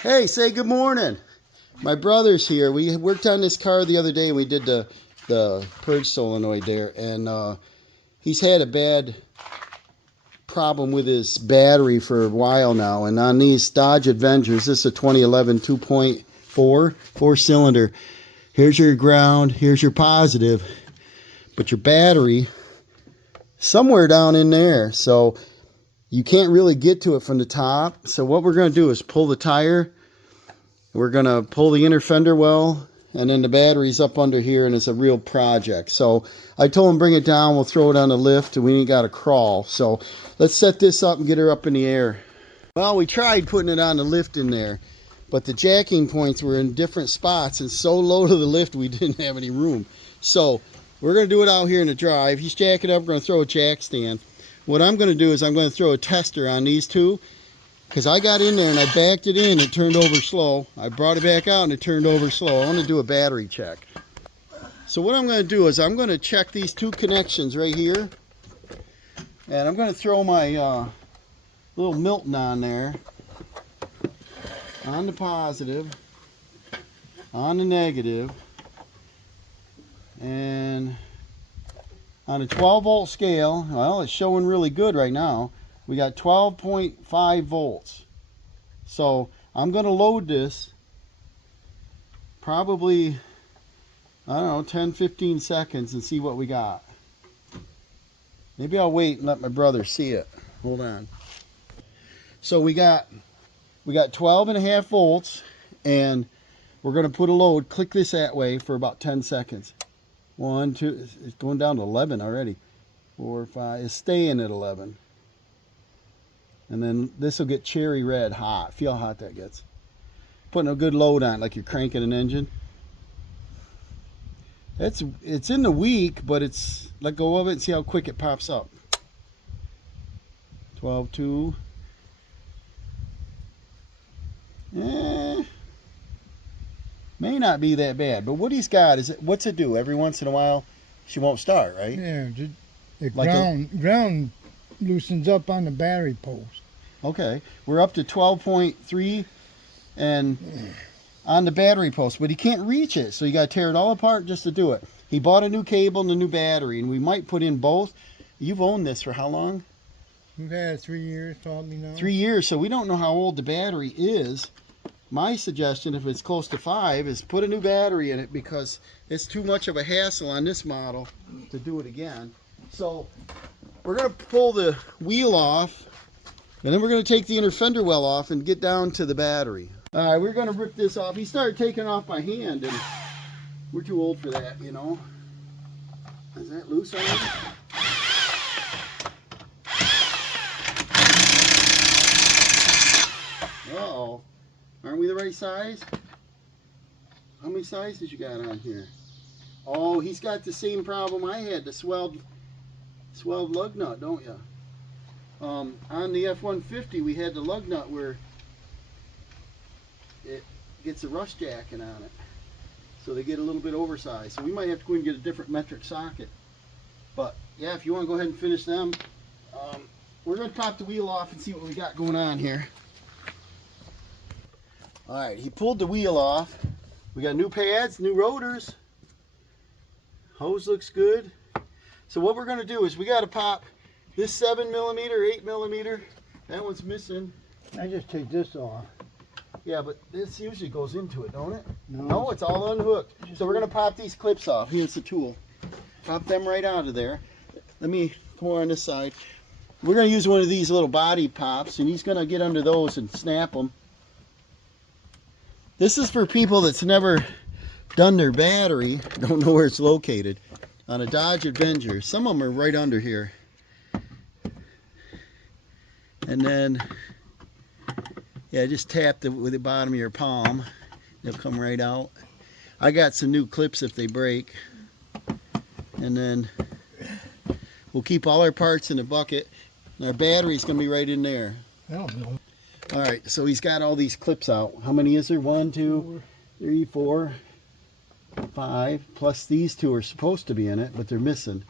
Hey, say good morning. My brother's here. We worked on this car the other day and we did the purge solenoid there, and he's had a bad problem with his battery for a while now. And on these Dodge Avengers, this is a 2011 2.4 4-cylinder. Here's your ground, here's your positive, but your battery somewhere down in there, so you can't really get to it from the top. So what we're going to do is pull the tire, we're going to pull the inner fender well, and then the battery's up under here, and it's a real project. So I told him bring it down, we'll throw it on the lift, and we ain't got to crawl. So let's set this up and get her up in the air. Well, we tried putting it on the lift in there, but the jacking points were in different spots and so low to the lift we didn't have any room. So we're going to do it out here in the drive. He's jacking up, we're going to throw a jack stand. What I'm going to do is I'm going to throw a tester on these two, because I got in there and I backed it in, it turned over slow. I brought it back out and it turned over slow. I want to do a battery check. So what I'm going to do is I'm going to check these two connections right here, and I'm going to throw my little Milton on there, on the positive, on the negative, and on a 12 volt scale. Well, it's showing really good right now. We got 12.5 volts. So I'm going to load this probably, I don't know, 10-15 seconds and see what we got. Maybe I'll wait and let my brother see it. Hold on. So we got 12.5 volts, and we're going to put a load. Click this that way for about 10 seconds. 1, 2, it's going down to 11 already. 4, 5, it's staying at 11. And then this will get cherry red hot. Feel how hot that gets. Putting a good load on it, like you're cranking an engine. It's in the weak, but it's, let go of it and see how quick it pops up. 12.2. May not be that bad, but what he's got is, what's it do? Every once in a while, she won't start, right? Yeah, the like ground loosens up on the battery post. Okay, we're up to 12.3 and on the battery post, but he can't reach it, so you got to tear it all apart just to do it. He bought a new cable and a new battery, and we might put in both. You've owned this for how long? We've had it 3 years, probably now. 3 years, so we don't know how old the battery is. My suggestion, if it's close to 5, is put a new battery in it, because it's too much of a hassle on this model to do it again. So we're going to pull the wheel off, and then we're going to take the inner fender well off and get down to the battery. All right, we're going to rip this off. He started taking off by hand, and we're too old for that, you know. Is that loose already? Uh-oh. Aren't we the right size? How many sizes you got on here? Oh, he's got the same problem I had, the swelled lug nut, don't you? On the F-150, we had the lug nut where it gets a rust jacking on it. So they get a little bit oversized. So we might have to go and get a different metric socket. But yeah, if you want to go ahead and finish them, we're going to pop the wheel off and see what we got going on here. Alright, he pulled the wheel off. We got new pads, new rotors. Hose looks good. So what we're going to do is we got to pop this 7mm, 8mm. That one's missing. I just take this off. Yeah, but this usually goes into it, don't it? No, No, it's all unhooked. So we're going to pop these clips off. Here's the tool. Pop them right out of there. Let me come over on this side. We're going to use one of these little body pops, and he's going to get under those and snap them. This is for people that's never done their battery, don't know where it's located. On a Dodge Avenger, some of them are right under here. And then, yeah, just tap with the bottom of your palm. They'll come right out. I got some new clips if they break. And then we'll keep all our parts in the bucket. And our battery's going to be right in there. I don't know. All right, so he's got all these clips out. How many is there? 1, 2, 3, 4, 5. Plus these two are supposed to be in it, but they're missing.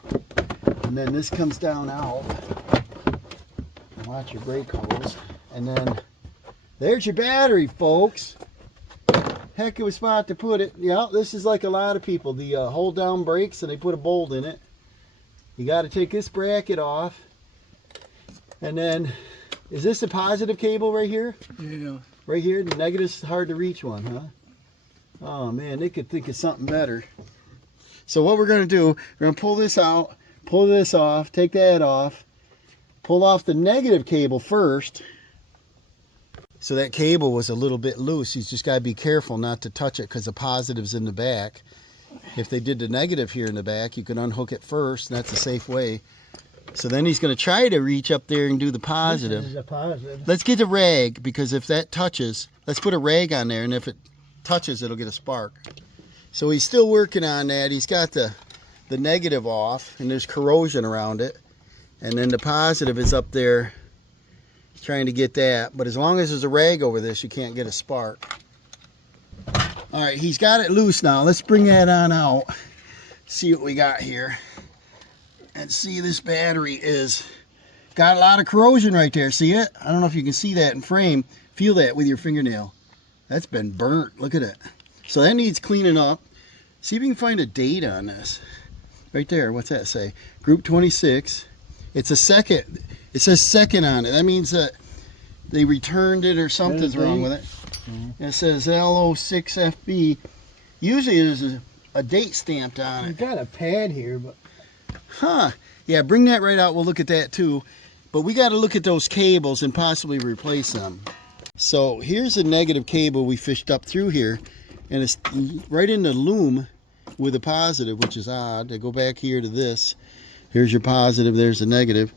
And then this comes down out. Watch your brake hose. And then There's your battery, folks. Heck of a spot to put it. Yeah, this is like a lot of people. The hold down brakes and they put a bolt in it. You got to take this bracket off. And then, is this a positive cable right here? Yeah. Right here? The negative's hard to reach one, huh? Oh man, they could think of something better. So what we're going to do, we're going to pull this out, pull this off, take that off, pull off the negative cable first. So that cable was a little bit loose. You just got to be careful not to touch it because the positive's in the back. If they did the negative here in the back, you can unhook it first, and that's a safe way. So then he's going to try to reach up there and do the positive. This is a positive. Let's get a rag, because if that touches, let's put a rag on there, and if it touches, it'll get a spark. So he's still working on that. He's got the negative off, and there's corrosion around it. And then the positive is up there. He's trying to get that, but as long as there's a rag over this, you can't get a spark. All right, he's got it loose now. Let's bring that on out. See what we got here. And see, this battery is got a lot of corrosion right there. See it? I don't know if you can see that in frame. Feel that with your fingernail. That's been burnt. Look at it. So that needs cleaning up. See if you can find a date on this. Right there. What's that say? Group 26. It's a second. It says second on it. That means that they returned it or something's wrong with it. Mm-hmm. It says LO6FB. Usually there's a date stamped on it. We've got a pad here, but... Huh. Yeah, bring that right out. We'll look at that too. But we got to look at those cables and possibly replace them. So here's a negative cable we fished up through here. And it's right in the loom with a positive, which is odd. I go back here to this. Here's your positive. There's the negative.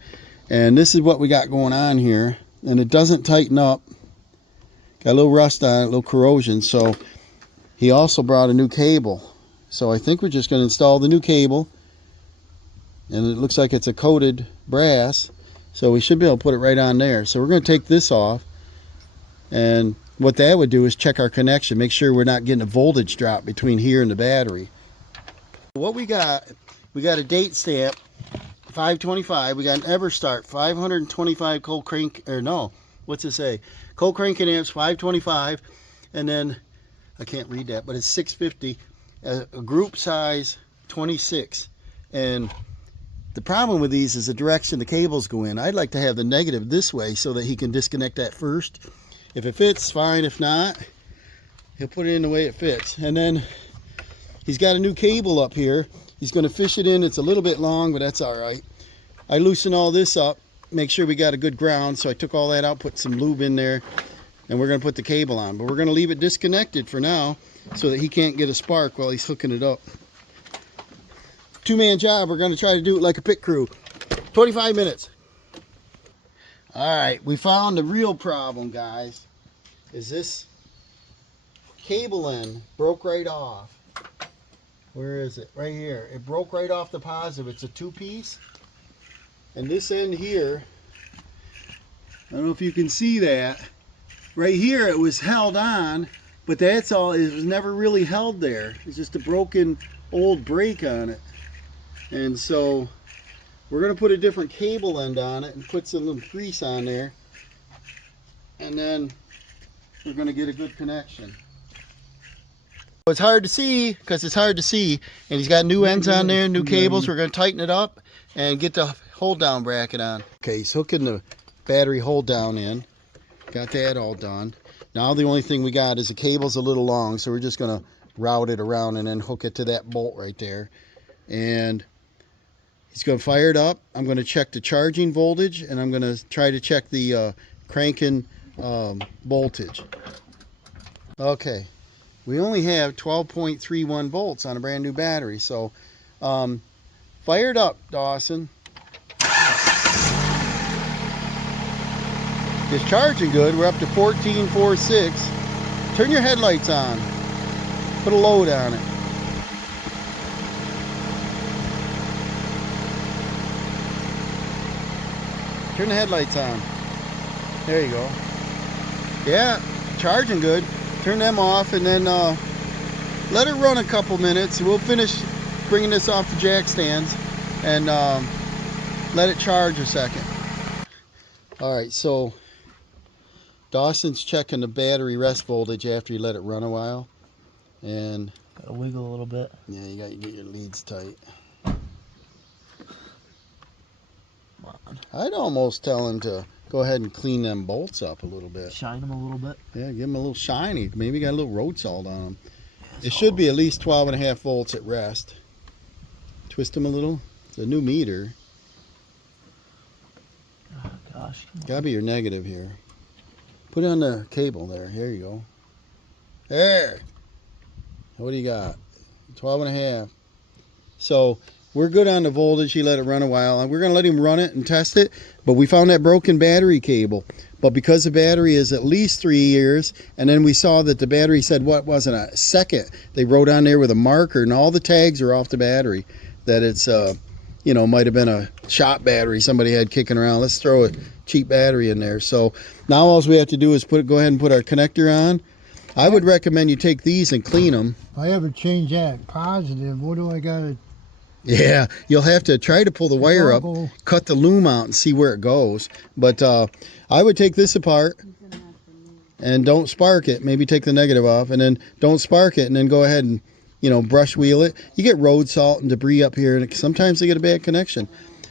And this is what we got going on here. And it doesn't tighten up. Got a little rust on it, a little corrosion. So he also brought a new cable. So I think we're just going to install the new cable. And it looks like it's a coated brass, so we should be able to put it right on there. So we're going to take this off, and what that would do is check our connection, make sure we're not getting a voltage drop between here and the battery. What we got a date stamp 525. We got an Everstart 525 cold crank, or no, what's it say? Cold cranking amps 525, and then I can't read that, but it's 650, a group size 26. And the problem with these is the direction the cables go in. I'd like to have the negative this way so that he can disconnect that first. If it fits, fine. If not, he'll put it in the way it fits. And then he's got a new cable up here. He's going to fish it in. It's a little bit long, but that's all right. I loosen all this up, make sure we got a good ground. So I took all that out, put some lube in there, and we're going to put the cable on. But we're going to leave it disconnected for now so that he can't get a spark while he's hooking it up. Two-man job. We're going to try to do it like a pit crew. 25 minutes. All right, we found the real problem, guys. Is this cable end broke right off. Where is it? Right here. It broke right off the positive. It's a two-piece. And this end here, I don't know if you can see that. Right here it was held on, but that's all. It was never really held there. It's just a broken old brake on it. And so we're going to put a different cable end on it and put some little grease on there. And then we're going to get a good connection. It's hard to see because it's hard to see. And he's got new ends on there, new cables. We're going to tighten it up and get the hold down bracket on. Okay, he's hooking the battery hold down in. Got that all done. Now the only thing we got is the cable's a little long. So we're just going to route it around and then hook it to that bolt right there. And he's going to fire it up. I'm going to check the charging voltage, and I'm going to try to check the cranking voltage. Okay, we only have 12.31 volts on a brand new battery, so fire it up, Dawson. It's charging good. We're up to 14.46. Turn your headlights on. Put a load on it. Turn the headlights on. There you go. Yeah, charging good. Turn them off and then let it run a couple minutes. We'll finish bringing this off the jack stands and let it charge a second. All right, so Dawson's checking the battery rest voltage after you let it run a while. And Gotta wiggle a little bit. yeah, you got to get your leads tight. Come on. I'd almost tell him to go ahead and clean them bolts up a little bit. Shine them a little bit. Yeah, give them a little shiny. Maybe got a little road salt on them. It should be at least 12.5 volts at rest. Twist them a little. It's a new meter. Oh, gosh. Gotta be your negative here. Put it on the cable there. Here you go. There. What do you got? 12.5. So we're good on the voltage. He let it run a while. And we're going to let him run it and test it. But we found that broken battery cable. But because the battery is at least 3 years, and then we saw that the battery said, what wasn't a second? They wrote on there with a marker, and all the tags are off the battery. That it's, you know, might have been a shop battery somebody had kicking around. Let's throw a cheap battery in there. So now all we have to do is go ahead and put our connector on. I would recommend you take these and clean them. If I ever change that positive, what do I gotta Yeah, you'll have to try to pull the wire up, toggle? cut the loom out, and see where it goes. But I would take this apart and don't spark it. Maybe take the negative off, and then don't spark it, and then go ahead and, you know, brush wheel it. You get road salt and debris up here, and sometimes they get a bad connection.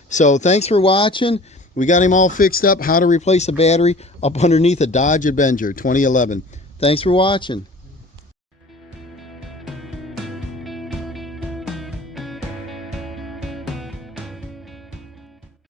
So thanks for watching. We got him all fixed up, how to replace a battery up underneath a Dodge Avenger 2011. Thanks for watching.